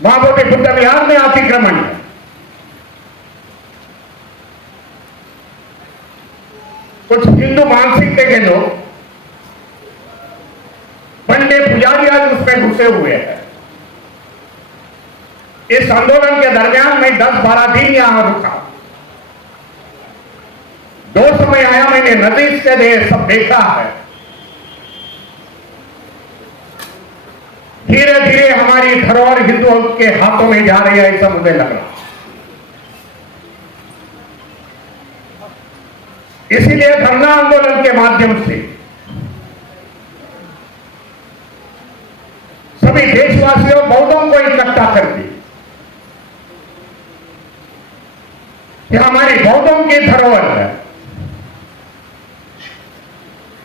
महाबोधि बुद्ध विहार में अतिक्रमण है। कुछ हिंदू मानसिकता के लोग पंडे पुजारी आज उसमें घुसे हुए हैं। इस आंदोलन के दरमियान मैं 10-12 दिन यहां रुका। 2 समय आया, मैंने नजदीक से सब देखा है। धीरे धीरे हमारी धरोहर हिंदुओं के हाथों में जा रही है, ऐसा मुझे लग रहा। इसीलिए धरना आंदोलन के माध्यम से सभी देशवासियों बौद्धों को इकट्ठा करके कि हमारी बौद्धों की धरोहर है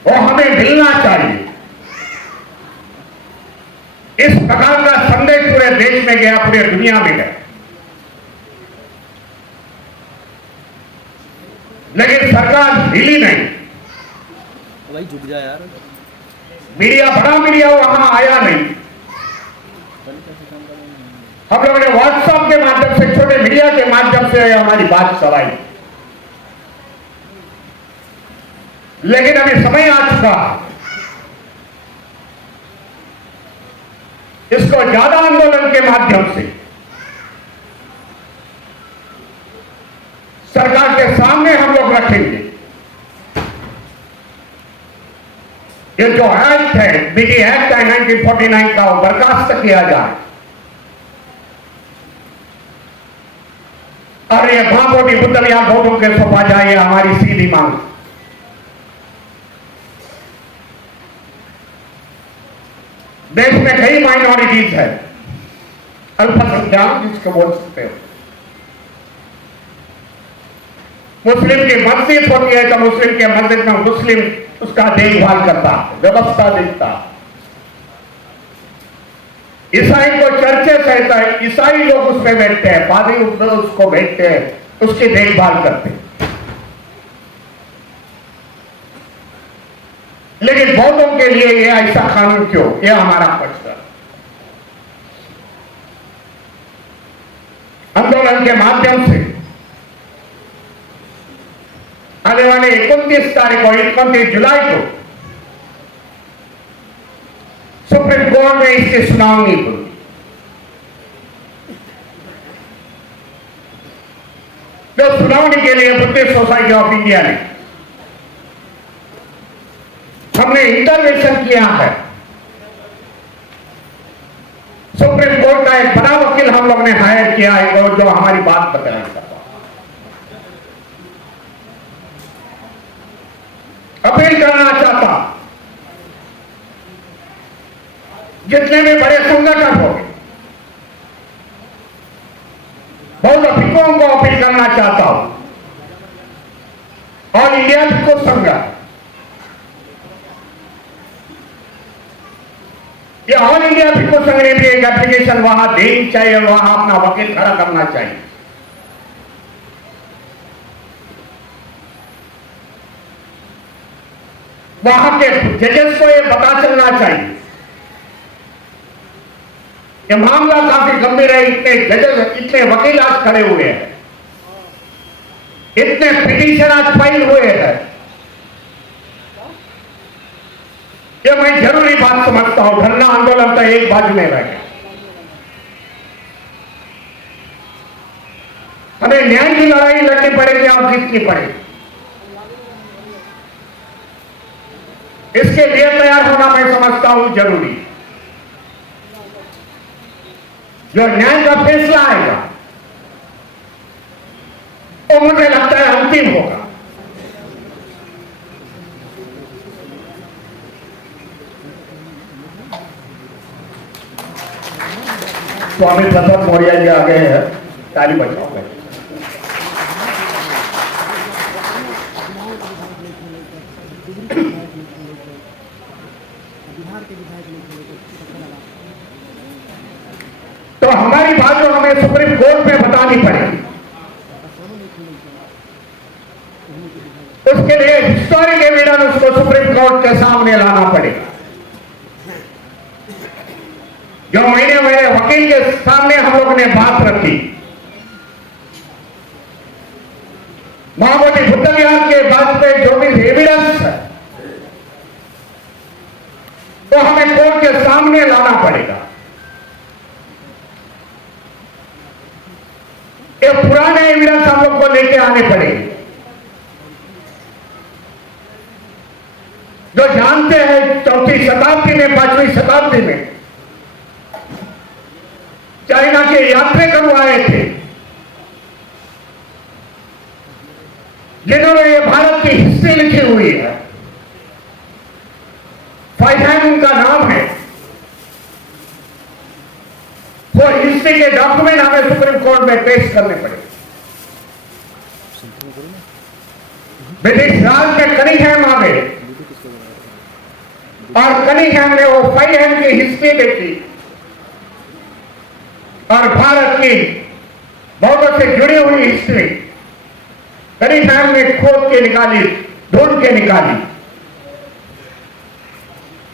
वो हमें मिलना चाहिए। इस प्रकार का संदेश पूरे देश में गया, पूरे दुनिया में गया। लेकिन सरकार हिली नहीं। भाई झुक जा यार। मीडिया, बड़ा मीडिया वहां आया नहीं। हम लोगों ने व्हाट्सएप के माध्यम से, छोटे मीडिया के माध्यम से हमारी बात चलाई। लेकिन अभी समय आ चुका, इसको ज्यादा आंदोलन के माध्यम से सरकार के सामने हम लोग रखेंगे। ये जो एक्ट है, बीडी एक्ट है 1949 का, वो बर्खास्त किया जाए और ये महाबोधि बुद्ध विहार बौद्धों के सौंपा जाए, ये हमारी सीधी मांग। देश में कई माइनॉरिटीज है, अल्पसंख्यक जिसको बोल सकते हो। मुस्लिम की मस्जिद होती है तो मुस्लिम के मस्जिद में मुस्लिम उसका देखभाल करता, व्यवस्था देखता। ईसाई को चर्चे सहता है, ईसाई लोग उसमें बैठते हैं, पादरी उसको बैठते हैं, उसकी देखभाल करते हैं। लेकिन बौद्धों के लिए ये ऐसा कानून क्यों? ये हमारा प्रश्न है। आंदोलन के माध्यम से आने वाले 29 तारीख को, 29 जुलाई को सुप्रीम कोर्ट में इसकी सुनावनी हुई। जो सुनावनी के लिए बुद्धिस्ट सोसाइटी ऑफ इंडिया ने हमने इंटरवेंशन किया है। सुप्रीम कोर्ट का एक बड़ा वकील हम लोग ने हायर किया है और जो हमारी बात बताएगा। अपील करना चाहता, जितने भी बड़े संगठन हो, बौद्ध भिक्षुओं को अपील करना चाहता हूं। ऑल इंडिया भिक्षु संघ, ये ऑल इंडिया भिक्षु संघ ने भी एक एप्लीकेशन वहां देनी चाहिए, वहां अपना वकील खड़ा करना चाहिए। वहां के जजेस को ये पता चलना चाहिए ये मामला काफी गंभीर है। इतने जजेस, इतने वकील आज खड़े हुए हैं, इतने पिटीशन आज फाइल हुए हैं। ये मैं जरूरी बात समझता हूं। धरना आंदोलन तो एक बाजू में रह गया। हमें न्याय की लड़ाई लड़नी पड़ेगी और जीतनी पड़ेगी। इसके लिए तैयार होना मैं समझता हूं जरूरी। जो न्याय का फैसला आएगा वो मुझे लगता है अंतिम होगा। स्वामी प्रसाद मौर्य जी आ गए हैं, ताली बजाओ। तो हमारी बात जो हमें सुप्रीम कोर्ट में बतानी पड़ेगी, उसके लिए हिस्टोरिक एविडेंस उसको सुप्रीम कोर्ट के सामने लाना पड़ेगा। जो महीने मेरे वकील के सामने हम लोग ने बात रखी, महाबोधि बुद्ध विहार के बात पे जो भी एविडेंस है तो हमें कोर्ट के सामने लाना पड़ेगा। ये पुराने एविडेंस हम लोग को लेके आने पड़ेंगे। जो जानते हैं 4वीं शताब्दी में 5वीं शताब्दी में चाइना के यात्रिकर आए थे, जिन्होंने ये भारत की हिस्ट्री लिखी हुई है। फाइनैन उनका नाम है। वो हिस्ट्री के डॉक्यूमेंट हमें सुप्रीम कोर्ट में पेश करने पड़े। ब्रिटिश राज में कनिंघम आ गए और कनिंघम ने वो फाइनैन की हिस्ट्री देखी और भारत की बौद्धों से जुड़ी हुई हिस्ट्री कनिंघम ने खोद के निकाली, ढूंढ के निकाली।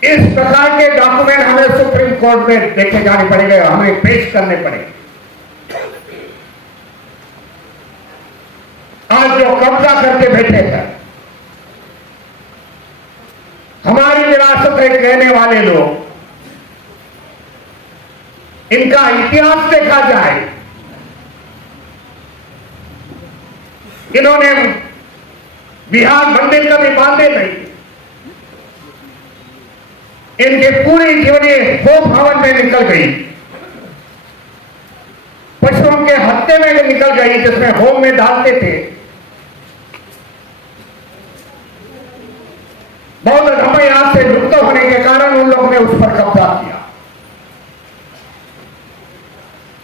इस प्रकार के डॉक्यूमेंट हमें सुप्रीम कोर्ट में देखे जाने पड़ेंगे, हमें पेश करने पड़ेंगे। आज जो कब्जा करके बैठे हैं, हमारी विरासत है कहने वाले लोग, इनका इतिहास देखा जाए, इन्होंने बिहार मंदिर कभी बांधे नहीं। इनके पूरी जीवनी होम भवन में निकल गई, पशुओं के हत्थे में निकल गई, जिसमें होम में डालते थे। बौद्ध धर्म यहां से लुप्त होने के कारण उन लोगों ने उस पर कब्जा किया।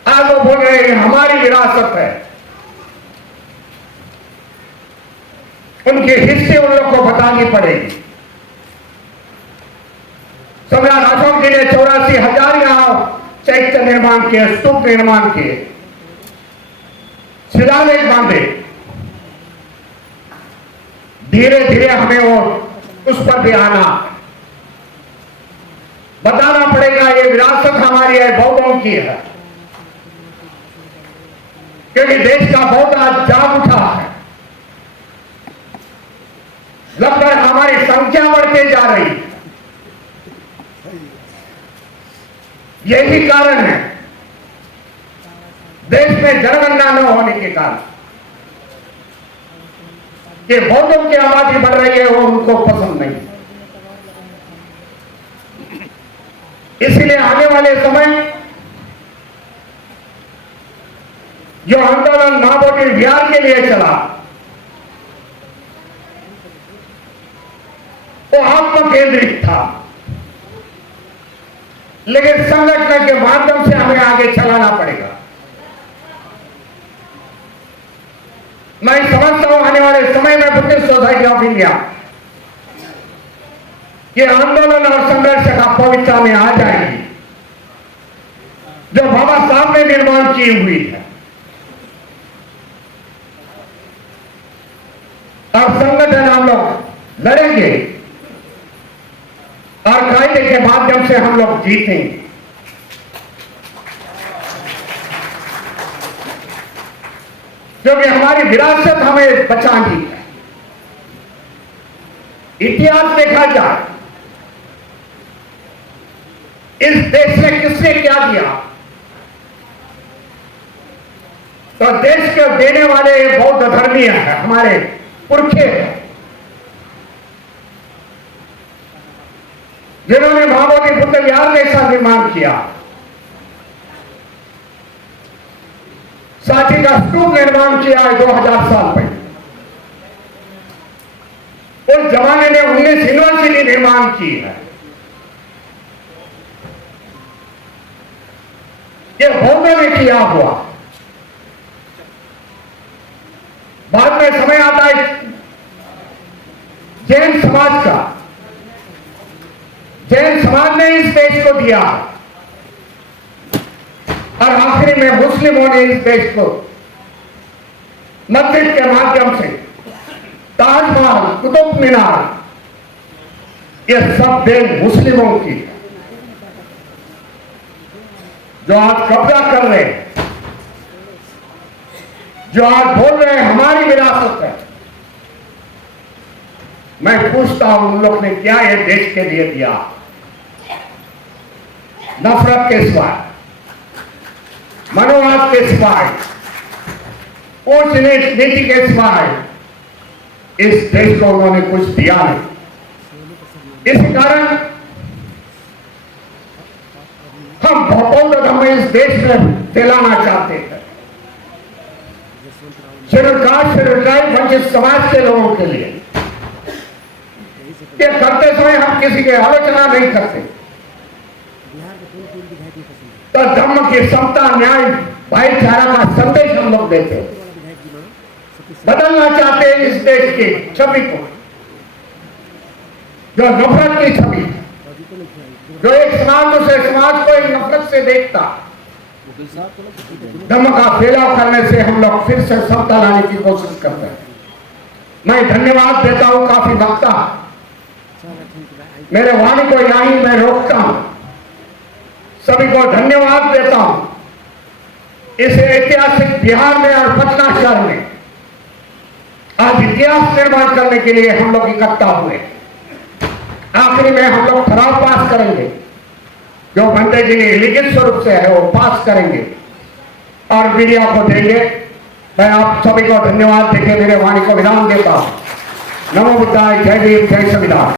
आज वो बोल रहे हैं हमारी विरासत है, उनकी हिस्ट्री उन लोग को बतानी पड़ेगी। सम्राट अशोक जी ने 84,000 यहां चैत्य निर्माण किए, स्तूप निर्माण किए, शिलालेख बांधे। धीरे धीरे हमें वो उस पर भी आना, बताना पड़ेगा ये विरासत हमारी है, बौद्धों की है। क्योंकि देश का बौद्ध आज जाग उठा है, लगभग हमारी संख्या बढ़ते जा रही है। यही कारण है देश में जनगणना न होने के कारण कि बौद्धों की आबादी बढ़ रही है, वो उनको पसंद नहीं। इसलिए आने वाले समय जो आंदोलन महाबोधि विहार के लिए चला, वो आत्म केंद्रित था, लेकिन संगठन के माध्यम से हमें आगे चलाना पड़ेगा। मैं समझता हूं आने वाले समय में बुद्धिस्ट सोसाइटी ऑफ इंडिया ये आंदोलन और संघर्ष का पवित्रता में आ जाएगी, जो बाबा साहब ने निर्माण की हुई है। और संगठन हम लोग लड़ेंगे और कायदे के माध्यम से हम लोग जीतेंगे। क्योंकि हमारी विरासत हमें बचानी है। इतिहास देखा जाए, इस देश में किसने क्या दिया, तो देश के देने वाले बौद्ध धर्मीय है, हमारे पुरखे हैं, जिन्होंने महाबोधि बुद्ध विहार जैसा निर्माण किया, सांची का स्तूप निर्माण किया है 2000 साल पहले। उस जमाने में 19 यूनिवर्सिटी निर्माण की है। ये बौद्धों ने किया हुआ। बाद में समय आता है जैन समाज का। जैन समाज ने इस देश को दिया और आखिरी में मुस्लिमों ने इस देश को मस्जिद के माध्यम से ताजमहल, कुतुब मीनार, ये सब देन मुस्लिमों की है। जो आज कब्जा कर रहे हैं, जो आज बोल रहे हैं हमारी विरासत है, मैं पूछता हूं उन लोग ने क्या ये देश के लिए दिया? नफरत के सिवाय, मनोवाद के सिवाय, ऊंच नीच नीति के सिवाय इस देश को उन्होंने कुछ दिया नहीं। इस कारण हम बौद्ध धर्म इस देश में फैलाना चाहते हैं, शेड्यूल कास्ट शेड्यूल ट्राइब वंचित समाज के लोगों के लिए। ये करते समय हम किसी की आलोचना नहीं करते, तो धर्म की समता न्याय भाईचारा का संदेश हम लोग देते हैं। बदलना चाहते हैं इस देश की छवि को, जो नफरत की छवि, जो एक समाज दूसरे समाज को एक नफरत से देखता, धर्म का फैलाव करने से हम लोग फिर से समता लाने की कोशिश करते हैं। मैं धन्यवाद देता हूं काफी वक्ता, मेरे वाणी को यहां ही मैं रोकता हूं, सभी को धन्यवाद देता हूं। इस ऐतिहासिक बिहार में और पटना शहर में आज इतिहास निर्माण करने के लिए हम लोग इकट्ठा हुए। आखिरी में हम लोग ठराव पास करेंगे, जो बंदे जी लिखित स्वरूप से है वो पास करेंगे और मीडिया को देंगे। मैं आप सभी को धन्यवाद देके मेरे वाणी को विराम देता हूं। नमो बुद्धाय, जय भीम, जय संविधान।